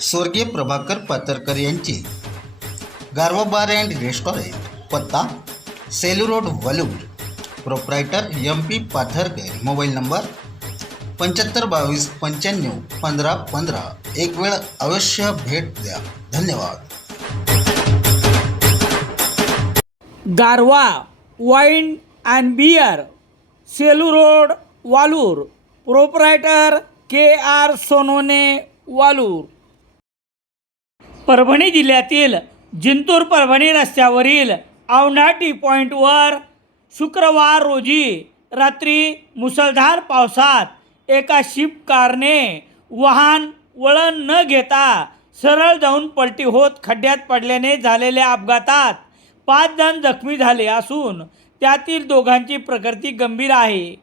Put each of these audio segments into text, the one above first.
स्वर्गीय प्रभाकर पातरकर यांची. गारवा बार अँड रेस्टॉरंट पत्ता Selu road Walur. Proprietor M P Patharkar mobile number पंच्याहत्तर बावीस पंच्याण्णव पंधरा पंधरा. एक वेळ अवश्य भेट द्या. धन्यवाद. Garva wine and beer Selu road Walur. Proprietor K R Sonone Walur. Parbhani जिल्ह्यातील जिंतूर परभणी रस्त्यावरील औंढा टी पॉईंटवर शुक्रवार रोजी रात्री मुसळधार पावसात एका शिप कारने वाहन वळण न घेता सरळ जाऊन पलटी होत खड्ड्यात पडल्याने झालेल्या अपघातात पाच जण जखमी झाले असून त्यातील दोघांची प्रकृती गंभीर आहे.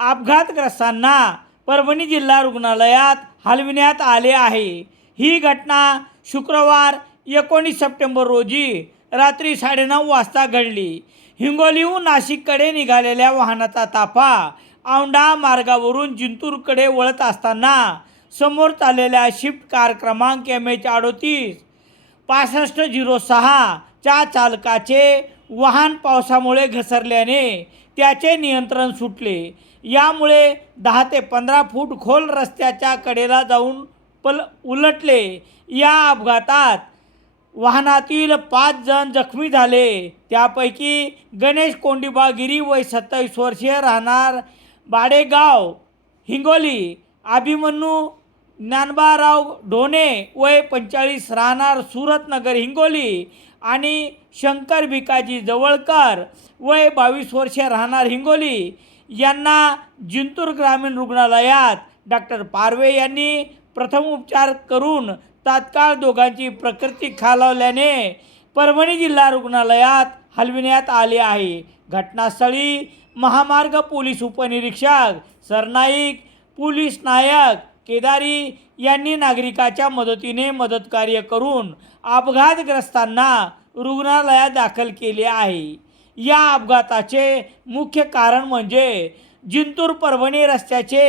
अपघातग्रस्तांना परभणी जिल्हा रुग्णालयात हलविण्यात आले आहे. ही घटना शुक्रवार एकोणीस सप्टेंबर रोजी रात्री साडेनऊ वाजता घडली. हिंगोलीहून नाशिककडे निघालेल्या वाहनाचा ताफा औंढा मार्गावरून जिंतूरकडे वळत असताना समोर चाललेल्या शिफ्ट कार क्रमांक एम एच अडोतीस पासष्ट झिरो सहाच्या चालकाचे वाहन पावसामुळे घसरल्याने त्याचे नियंत्रण सुटले. यामुळे दहा ते पंधरा फूट खोल रस्त्याच्या कडेला जाऊन पल उलटले. या अपघातात वाहनातील पाच जण जखमी झाले. त्यापैकी गणेश कोंडिबागिरी वय सत्तावीस वर्षीय राहणार बाडेगाव हिंगोली अभिमन्यू ज्ञानबाराव ढोणे वय पंचेचाळीस राहणार सुरतनगर हिंगोली आणि शंकर भिकाजी जवळकर वय बावीस वर्षे राहणार हिंगोली यांना जिंतूर ग्रामीण रुग्णालयात डॉक्टर पारवे यांनी प्रथम उपचार करून तात्काळ दोघांची प्रकृती खालावल्याने परभणी जिल्हा रुग्णालयात हलविण्यात आले आहे. घटनास्थळी महामार्ग पोलीस उपनिरीक्षक सरनाईक पोलीस नायक केदारी यांनी नागरिकाच्या मदतीने मदतकार्य करून अपघातग्रस्तांना रुग्णालयात दाखल केले आहे. या अपघाताचे मुख्य कारण म्हणजे जिंतूर परभणी रस्त्याचे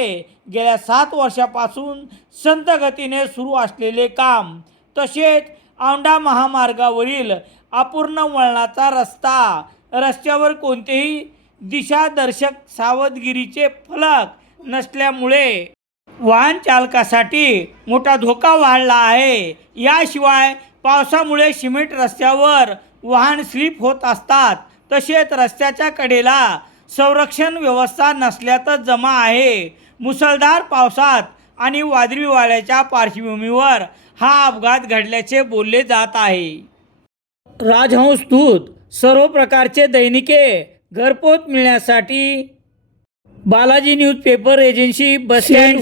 गेल्या सात वर्षापासून संत गतीने सुरू असलेले काम तसेच औंढा महामार्गावरील अपूर्ण वळणाचा रस्ता रस्त्यावर कोणतेही दिशादर्शक सावधगिरीचे फलक नसल्यामुळे वाहन चालकासाठी मोठा धोका वाढला आहे. याशिवाय पावसामुळे सिमेंट रस्त्यावर वाहन स्लिप होत असतात. तसेच रस्त्याच्या कडेला संरक्षण व्यवस्था नसल्यातच जमा आहे. मुसळधार पावसात आणि वादळी वाऱ्याच्या पार्श्वभूमीवर हा अपघात घडल्याचे बोलले जात आहे. राजहंस दूत सर्व प्रकारचे दैनिके घरपोच मिळण्यासाठी Balaji newspaper agency bus stand